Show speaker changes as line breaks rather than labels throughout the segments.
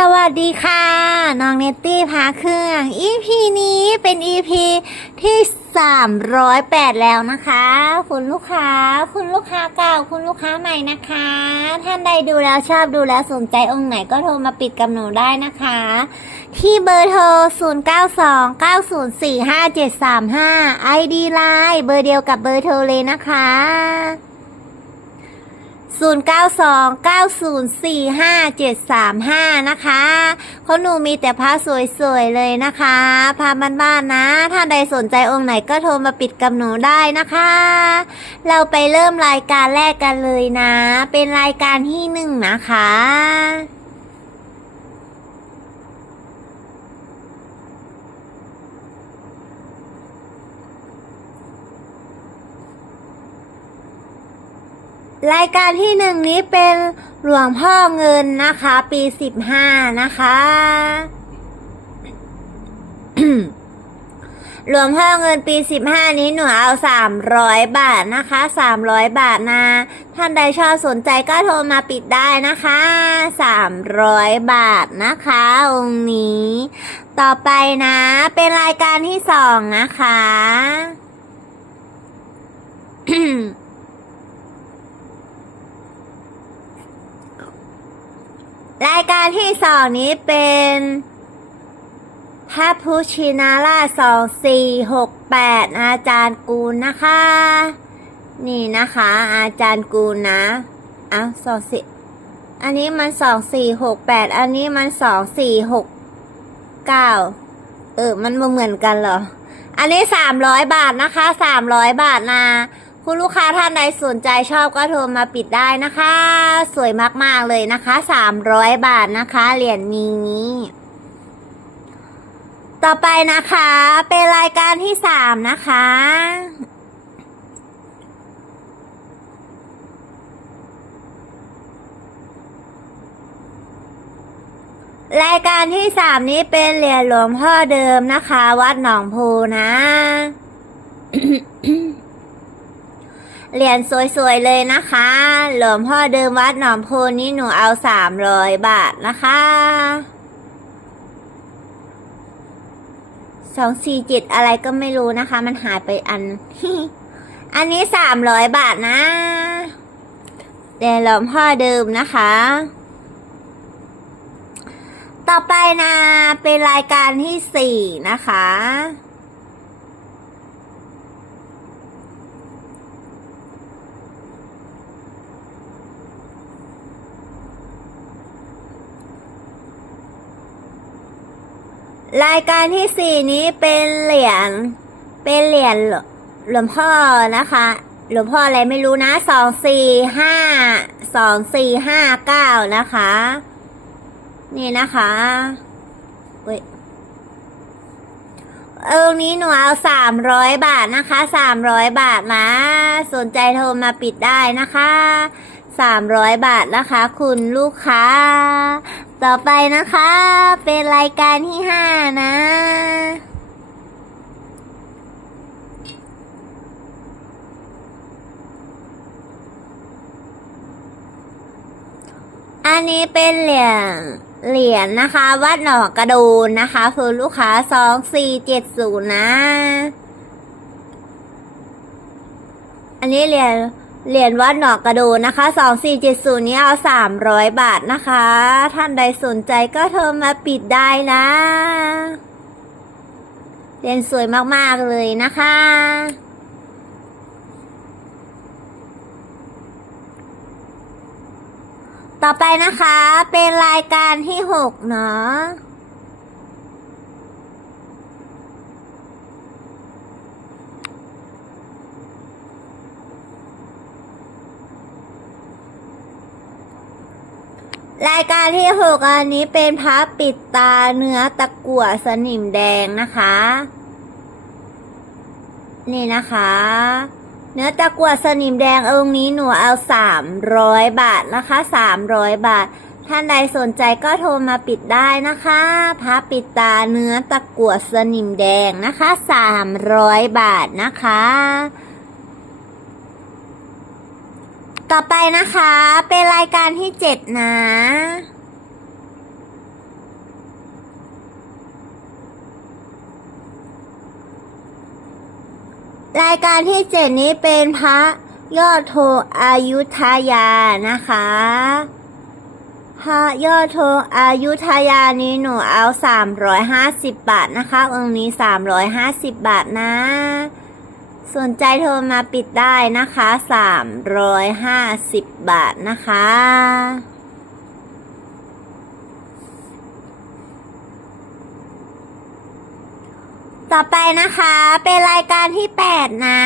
สวัสดีค่ะ น้องเนตตี้พาเครื่อง EP นี้เป็น EP ที่ 308 แล้วนะคะ คุณลูกค้า คุณลูกค้าเก่า คุณลูกค้าใหม่นะคะ ท่านใดดูแล้วชอบดูแล้วสนใจองค์ไหนก็โทรมาปิดกับหนูได้นะคะ ที่เบอร์โทร 0929045735 ID Line เบอร์เดียวกับเบอร์โทรเลยนะคะ 0929045735 นะคะเขาหนูมีแต่ผ้าสวยๆเลยนะคะผ้าบ้านๆนะ ถ้าใดสนใจองค์ไหนก็โทรมาปิดกับหนูได้นะคะ เราไปเริ่มรายการแรกกันเลยนะ เป็นรายการที่หนึ่งนะคะ รายการที่หนึ่งนี้เป็นหลวงพ่อเงินนะคะ ปีสิบห้านะคะ หลวงพ่อเงินปีสิบห้านี้หนูเอาสามร้อยบาทนะคะสามร้อยบาทนะ ท่านใดชอบสนใจก็โทรมาปิดได้นะคะสามร้อยบาทนะคะ องค์นี้ ต่อไปนะ เป็นรายการที่สองนะคะ รายการที่สองนี้เป็นพระพุชินาราสองสี่หกแปดอาจารย์กูลนะคะ นี่นะคะ อาจารย์กูลนะอะสองสี่อันนี้มันสองสี่หกแปดอันนี้มันสองสี่หกเก้าเออ มันบ่เหมือนกันเหรอ อันนี้สามร้อยบาทนะคะสามร้อยบาทนะ คุณลูกค้าท่านใดสนใจชอบก็โทรมาปิดได้นะคะ สวยมากๆเลยนะคะ 300 บาทนะคะเหรียญนี้ ต่อไปนะคะ เป็นรายการที่ 3 นะคะรายการที่3นี้เป็นเหรียญหลวงพ่อเดิมนะคะ วัดหนองโพนะ เหรียญสวยๆเลยนะคะ หลวงพ่อเดิมวัดหนองโพนี้หนูเอาสามร้อยบาทนะคะสองสี่เจ็ดอะไรก็ไม่รู้นะคะ มันหายไปอัน อันนี้สามร้อยบาทนะเหรียญหลวงพ่อเดิมนะคะ ต่อไปนะ เป็นรายการที่สี่นะคะ รายการที่สี่นี้เป็นเหรียญเป็นเหรียญหลวงพ่อนะคะ หลวงพ่ออะไรไม่รู้นะสองสี่ห้าสองสี่ห้าเก้านะคะ นี่นะคะเว้ยเออนี้หนูเอาสามร้อยบาทนะคะสามร้อยบาทนะ สนใจโทรมาปิดได้นะคะสามร้อยบาทนะคะ คุณลูกค้า ต่อไปนะคะ เป็นรายการที่ห้านะ อันนี้เป็นเหรียญเหรียญนะคะ วัดหนองกระโดนนะคะ คือลูกค้าสองสี่เจ็ดศูนย์นะ อันนี้เหรียญ เหรียญวัดหนองกระดนนะคะสองสี่เจ็ดศูนย์นี้เอาสามร้อยบาทนะคะ ท่านใดสนใจก็โทรมาปิดได้นะเหรียญสวยมาก ๆ เลยนะคะ ต่อไปนะคะเป็นรายการที่หกเนาะ รายการที่หกอันนี้เป็นพระปิดตาเนื้อตะกั่วสนิมแดงนะคะ นี่นะคะ เนื้อตะกั่วสนิมแดงองค์นี้หนูเอาสามร้อยบาทนะคะสามร้อยบาท ท่านใดสนใจก็โทรมาปิดได้นะคะพระปิดตาเนื้อตะกั่วสนิมแดงนะคะสามร้อยบาทนะคะ ต่อไปนะคะ เป็นรายการที่เจ็ดนะ รายการที่เจ็ดนี้เป็นพระยอดโทอายุทยานะคะ พระยอดโทอายุทยานี้หนูเอาสามร้อยห้าสิบบาทนะคะองค์นี้สามร้อยห้าสิบบาทนะ สนใจโทรมาปิดได้นะคะสามร้อยห้าสิบบาทนะคะ ต่อไปนะคะ เป็นรายการที่แปดนะ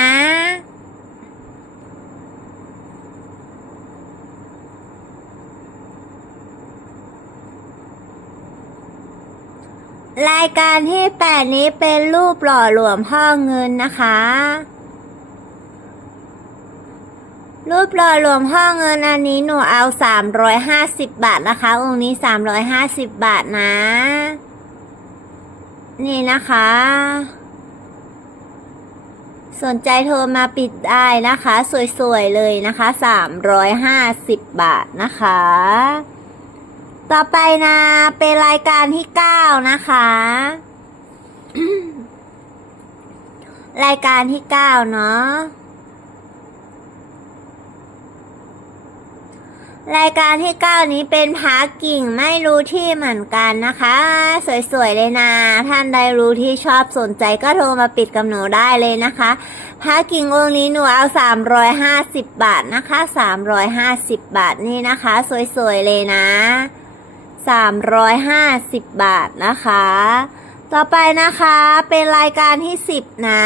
รายการที่แปดนี้เป็นรูปหล่อหลวงพ่อเงินนะคะ รูปหล่อหลวงพ่อเงินอันนี้หนูเอาสามร้อยห้าสิบบาทนะคะ องค์นี้สามร้อยห้าสิบบาทนะ นี่นะคะ สนใจโทรมาปิดได้นะคะ สวยๆเลยนะคะสามร้อยห้าสิบบาทนะคะ ต่อไปนะเป็นรายการที่เก้านะคะ รายการที่เก้าเนาะรายการที่เก้านี้เป็นพากิ่งไม่รู้ที่เหมือนกันนะคะ สวยๆเลยนะ ท่านใดรู้ที่ชอบสนใจก็โทรมาปิดกับหนูได้เลยนะคะพากิ่งองค์นี้หนูเอาสามร้อยห้าสิบบาทนะคะสามร้อยห้าสิบบาทนี่นะคะ สวยๆเลยนะ สามร้อยห้าสิบบาทนะคะ ต่อไปนะคะเป็นรายการที่สิบนะ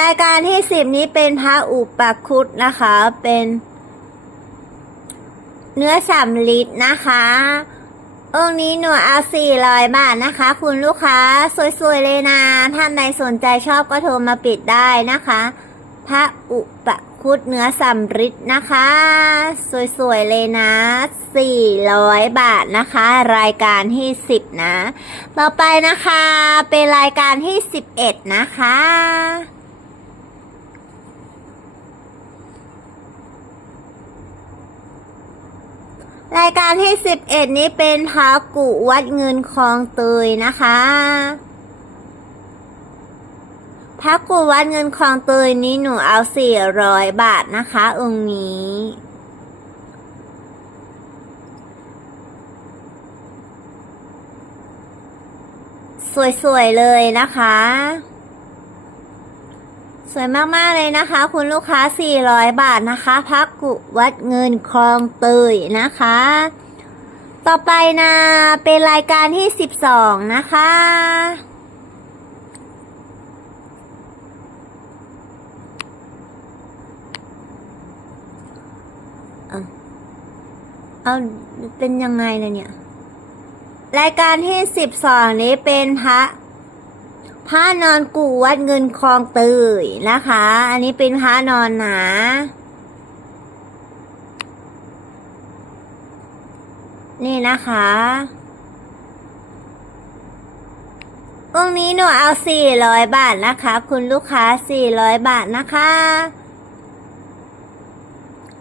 รายการที่สิบนี้เป็นพระอุปคุตนะคะ เป็นเนื้อสำลิดนะคะ องค์นี้หนูเอาสี่ร้อยบาทนะคะ คุณลูกค้า สวยๆเลยนะ ท่านใดสนใจชอบก็โทรมาปิดได้นะคะ พระอุปคุตเนื้อสำริดนะคะ สวยๆเลยนะสี่ร้อยบาทนะคะ รายการที่สิบนะ ต่อไปนะคะ เป็นรายการที่สิบเอ็ดนะคะ รายการที่สิบเอ็ดนี้เป็นพากุวัดเงินคลองเตยนะคะพากุวัดเงินคลองเตยนี้หนูเอาสี่ร้อยบาทนะคะ องค์นี้สวยๆเลยนะคะ สวยมาก ๆ เลยนะคะ คุณลูกค้า 400 บาทนะคะ พักกุวัดเงินคลองเตยนะคะ ต่อไปนะเป็นรายการที่ 12 นะคะ เอาเอาเป็นยังไงเลยเนี่ย รายการที่ 12 นี้เป็นพระ พระนอนกูวัดเงินคลองเตยนะคะ อันนี้เป็นพระนอนหนานี่นะคะองนี้หนูเอาสี่ร้อยบาทนะคะ คุณลูกค้าสี่ร้อยบาทนะคะ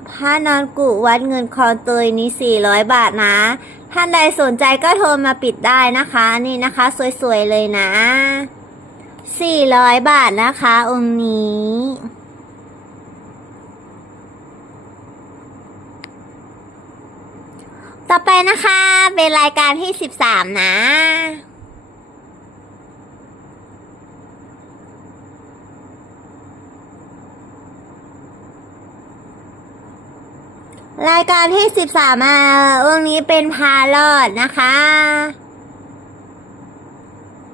ผ้านอนกุวัดเงินคลองเตยนี้สี่ร้อยบาทนะ ท่านใดสนใจก็โทรมาปิดได้นะคะ นี่นะคะ สวยๆเลยนะ สี่ร้อยบาทนะคะ องค์นี้ ต่อไปนะคะ เป็นรายการที่สิบสามนะรายการที่สิบสามอะองค์นี้เป็นพารอดนะคะ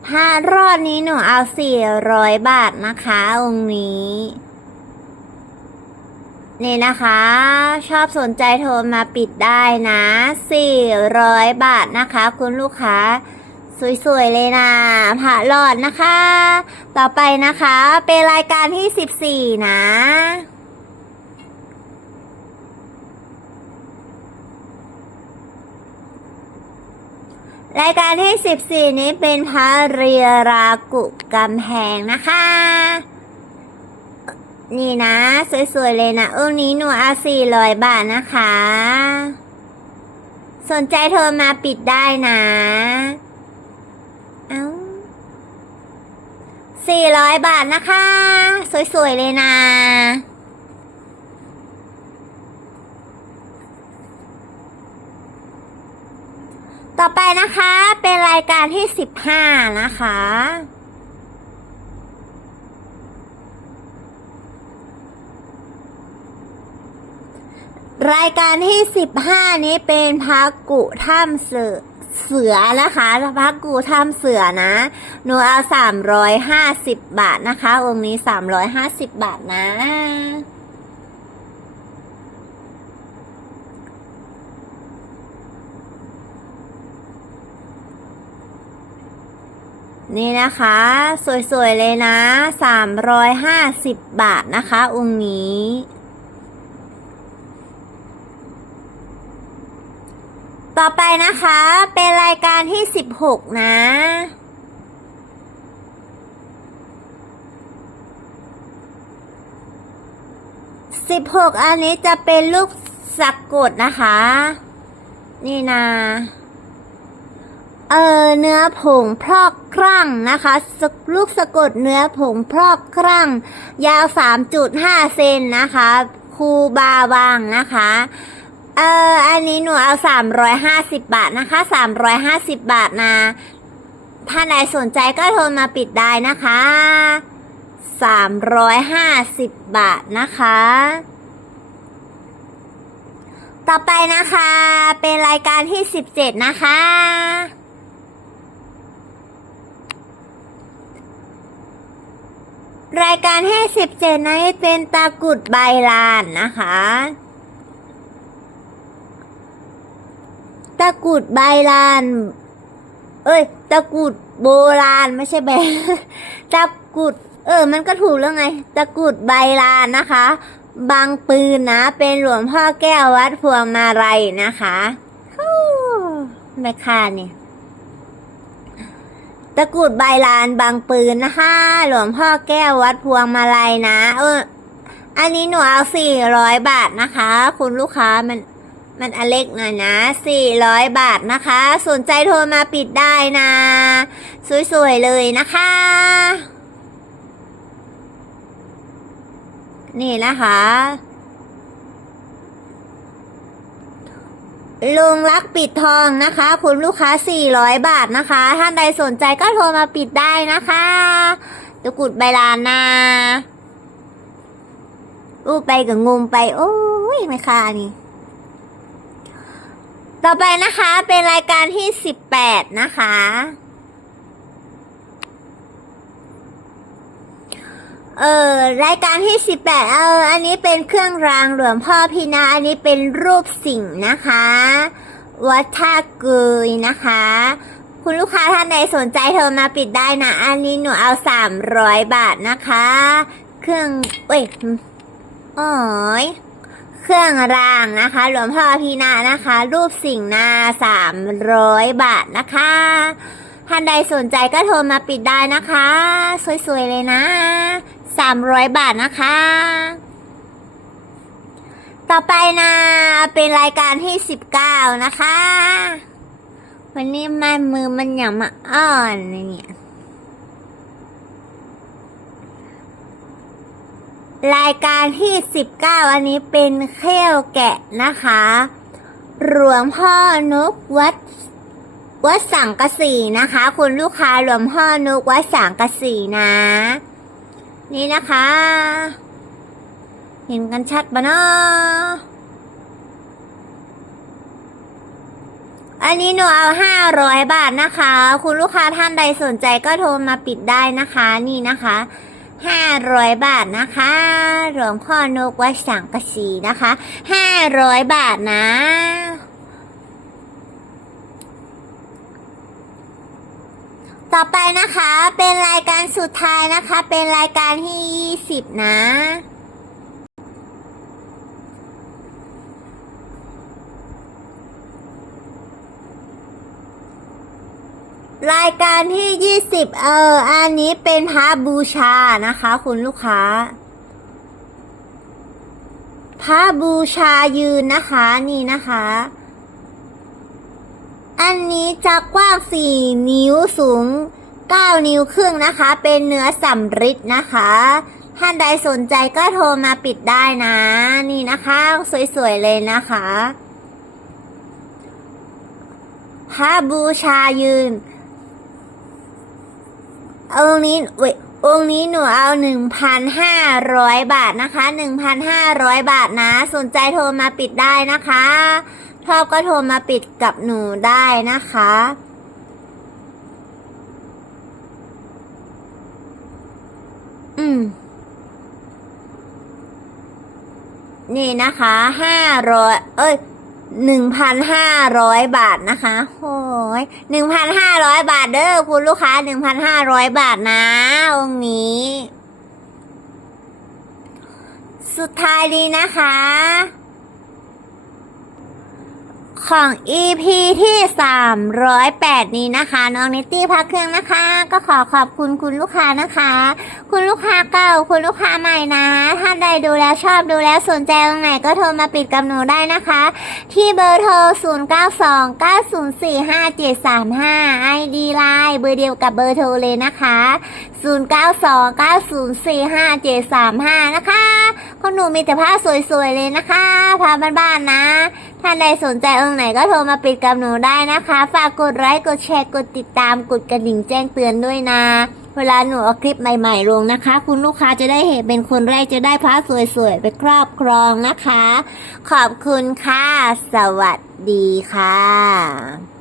พารอดนี้หนูเอาสี่ร้อยบาทนะคะองค์นี้ นี่นะคะ ชอบสนใจโทรมาปิดได้นะสี่ร้อยบาทนะคะ คุณลูกค้า สวยๆเลยนะผ่ารอดนะคะ ต่อไปนะคะ เป็นรายการที่สิบสี่นะ รายการที่สิบสี่นี้เป็นพระเรียรากุกำแพงนะคะ นี่นะ สวยๆ เลยนะองค์นี้หนูเอาสี่ร้อยบาทนะคะ สนใจโทรมาปิดได้นะเอาสี่ร้อยบาทนะคะ สวยๆ เลยนะ ต่อไปนะคะเป็นรายการที่สิบห้านะคะ รายการที่สิบห้านี้เป็นพักกุถ้ำเสือเสือนะคะพักกุถ้ำเสือนะ หนูเอาสามร้อยห้าสิบบาทนะคะ องค์นี้สามร้อยห้าสิบบาทนะ นี่นะคะ สวยๆ เลยนะสามร้อยห้าสิบบาทนะคะ องค์นี้ ต่อไปนะคะเป็นรายการที่สิบหกนะสิบหกอันนี้จะเป็นลูกสะกดนะคะ นี่นะ เออเนื้อผงพรอกครั่งนะคะสกลูกสะกดเนื้อผงพรอกครั่ง ยาว 3.5 เซนนะคะคูบาวางนะคะเอออันนี้หนูเอา 350 บาทนะคะ 350 บาทนะถ้าไหนสนใจก็โทรมาปิดได้นะคะ 350 บาทนะคะ ต่อไปนะคะ เป็นรายการที่ 17 นะคะ รายการที่17นี้เป็นตะกุดใบลานนะคะ ตะกุดใบลาน เอ้ย ตะกุดโบราณไม่ใช่ใบตะกุด เออ มันก็ถูกแล้วไง ตะกุดใบลานนะคะ บางปืนนะ เป็นหลวงพ่อแก้ววัดพวงมาลัยนะคะแม่ค้าเนี่ย ตะกรุดใบลานบางปืนนะคะหลวงพ่อแก้ววัดพวงมาลัยนะ เออ อันนี้หนูเอาสี่ร้อยบาทนะคะ คุณลูกค้ามันมันอเล็กหน่อยนะสี่ร้อยบาทนะคะ สนใจโทรมาปิดได้นะ สวยๆเลยนะคะ นี่นะคะ ลุงรักปิดทองนะคะ คุณลูกค้า 400 บาทนะคะ ท่านใดสนใจก็โทรมาปิดได้นะคะตะกุดใบลานนาอู้ไปกับงมไป โอ้ยไม่ค่านี่ ต่อไปนะคะเป็นรายการที่ 18 นะคะ เออรายการที่สิบแปดเอออันนี้เป็นเครื่องรางหลวงพ่อพี่นาอันนี้เป็นรูปสิ่งนะคะ วัดท่าเกยนะคะ คุณลูกค้าท่านใดสนใจโทรมาปิดได้นะ อันนี้หนูเอาสามร้อยบาทนะคะ เครื่องเอ้ยอ๋อยเครื่องรางนะคะ หลวงพ่อพี่นานะคะ รูปสิ่งนาสามร้อยบาทนะคะ ท่านใดสนใจก็โทรมาปิดได้นะคะ สวยๆเลยนะสามร้อยบาทนะคะ ต่อไปนะเป็นรายการที่สิบเก้านะคะ วันนี้ม่มือมันอย่างมาอ่อนเนี่ยรายการที่สิบเก้าอันนี้เป็นเขี้ยวแกะนะคะ หลวงพ่อนกวัด วัดสังกะสีนะคะ คุณลูกค้าหลวงพ่อนุกวัดสังกะสีนะ นี่นะคะ เห็นกันชัดปะเนาะอันนี้หนูเอาห้าร้อยบาทนะคะ คุณลูกค้าท่านใดสนใจก็โทรมาปิดได้นะคะ นี่นะคะห้าร้อยบาทนะคะ หลวงพ่อนกวัดสังกะสีนะคะห้าร้อยบาทนะ ต่อไปนะคะ เป็นรายการสุดท้ายนะคะ เป็นรายการที่20นะ รายการที่20เออ อันนี้เป็นพระบูชานะคะ คุณลูกค้าพระบูชายืนนะคะ นี่นะคะ อันนี้จะกว้าง 4 นิ้วสูง 9 นิ้วครึ่งนะคะ เป็นเนื้อสำริดนะคะท่านใดสนใจก็โทรมาปิดได้นะ นี่นะคะ สวยๆเลยนะคะพระบูชายืน องค์นี้ว้ยองค์นี้หนูเอาหนึ่งพันห้าร้อยบาทนะคะหนึ่งพันห้าร้อยบาทนะ สนใจโทรมาปิดได้นะคะ ชอบก็โทรมาปิดกับหนูได้นะคะ อืม นี่นะคะห้าร้อยเอ้ยหนึ่งพันห้าร้อยบาทนะคะโอ้ยหนึ่งพันห้าร้อยบาทเด้อคุณลูกค้าหนึ่งพันห้าร้อยบาทนะ องนี้ สุดท้ายดีนะคะ ของ EP ที่ 308 นี้นะคะ น้องนิตตี้พักเครื่องนะคะ ก็ขอขอบคุณคุณลูกค้านะคะ คุณลูกค้าเก่า คุณลูกค้าใหม่นะ ถ้าใดดูแล้วชอบดูแล้วสนใจตรงไหนก็โทรมาปิดกับหนูได้นะคะ ที่เบอร์โทร 0929045735 ID ไลน์เบอร์เดียวกับเบอร์โทรเลยนะคะ 0929045735 นะคะคุณหนูมีแต่ผ้าสวยๆเลยนะคะผ้าบ้านๆนะ ถ้าใดสนใจองค์ไหนก็โทรมาปิดกับหนูได้นะคะ ฝากกดไลค์ กดแชร์ กดติดตาม กดกระดิ่งแจ้งเตือนด้วยนะ เวลาหนูเอาคลิปใหม่ๆลงนะคะ คุณลูกค้าจะได้เห็นเป็นคนแรกจะได้พระสวยๆ ไปครอบครองนะคะ ขอบคุณค่ะ สวัสดีค่ะ